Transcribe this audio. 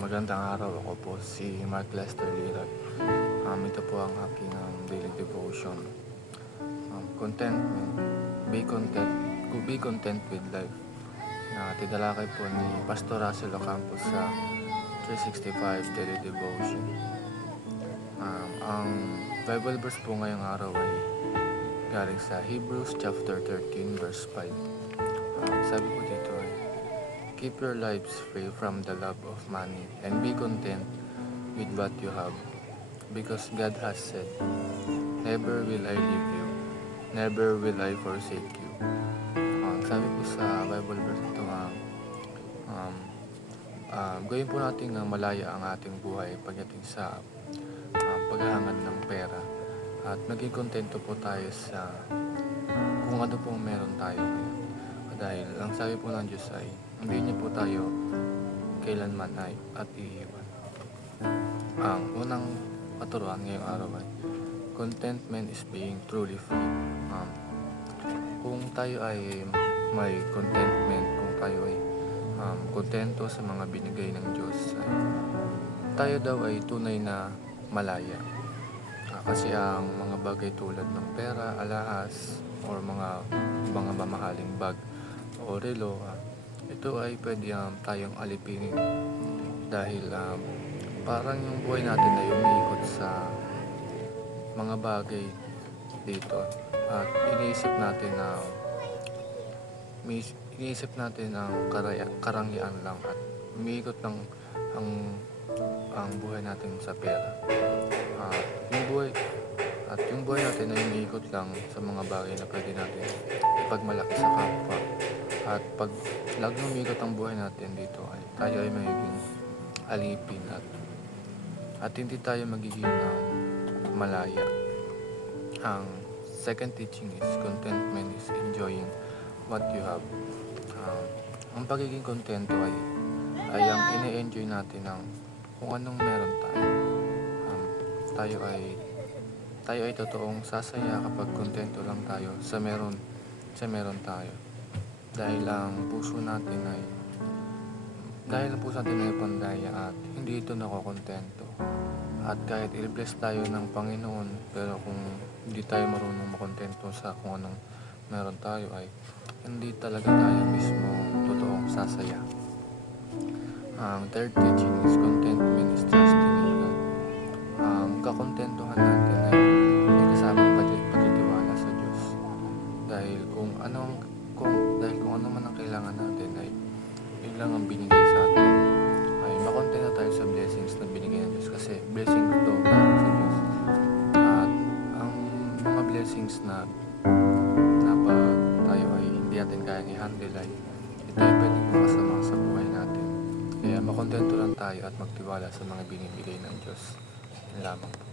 Magandang araw, ako po si Mark Lester Lirag. Ito po ang aking daily devotion. Contentment, be content with life. Tinalakay po ni Pastor Russell Ocampo sa 365 Daily Devotion. Ang Bible verse po ngayong araw ay galing sa Hebrews chapter 13 verse 5. Sabi po dito ay, keep your lives free from the love of money and be content with what you have, because God has said, never will I leave you, never will I forsake you. Sabi po sa Bible verse ito, gawin po natin malaya ang ating buhay pagdating sa paghahangad ng pera, at maging kontento po tayo sa kung ano pong meron tayo ngayon. Dahil ang sabi po ng Diyos ay hindi niya po tayo kailanman ay at iiwan. Ang unang paturuan ngayong araw ay contentment is being truly free. Kung tayo ay may contentment, kung tayo ay kontento sa mga binigay ng Diyos, ay tayo daw ay tunay na malaya. Kasi ang mga bagay tulad ng pera, alahas, or mga mamahaling bag o relo, ito ay pwede tayong alipinin dahil parang yung buhay natin ay umiikot sa mga bagay dito, at iniisip natin ang karangyaan lang, at umiikot lang ang buhay natin sa pera. Yung buhay natin ay umiikot lang sa mga bagay na pwede natin ipagmalaki sa kapwa. At pag laging umiikot ang buhay natin dito, ay tayo ay magiging alipin, at hindi tayo magiging malaya. Ang second teaching is contentment is enjoying what you have. Ang pagiging kontento ay ang ine-enjoy natin ng kung anong meron tayo. Tayo ay totoong sasaya kapag kontento lang tayo sa meron tayo. Dahil ang puso natin ay pandaya, at hindi ito nakokontento. At kahit i-bless tayo ng Panginoon, pero kung hindi tayo marunong makontento sa kung anong meron tayo, ay hindi talaga tayo mismo totoong sasaya. Ang third teaching is contentment is trusting in God. Ang kakontentuhan natin ay may kasamang pagtitiwala sa Diyos. Dahil kung ano man ang kailangan natin ay yun lang ang binigay sa atin, ay makontento tayo sa blessings na binigay ng Diyos, kasi blessing ito galing sa Diyos. At ang mga blessings na tayo ay hindi natin kayang i-handle, ay ito ay pwedeng makasama sa buhay natin. Kaya makontento lang tayo at magtiwala sa mga binibigay ng Diyos. Yun lamang po.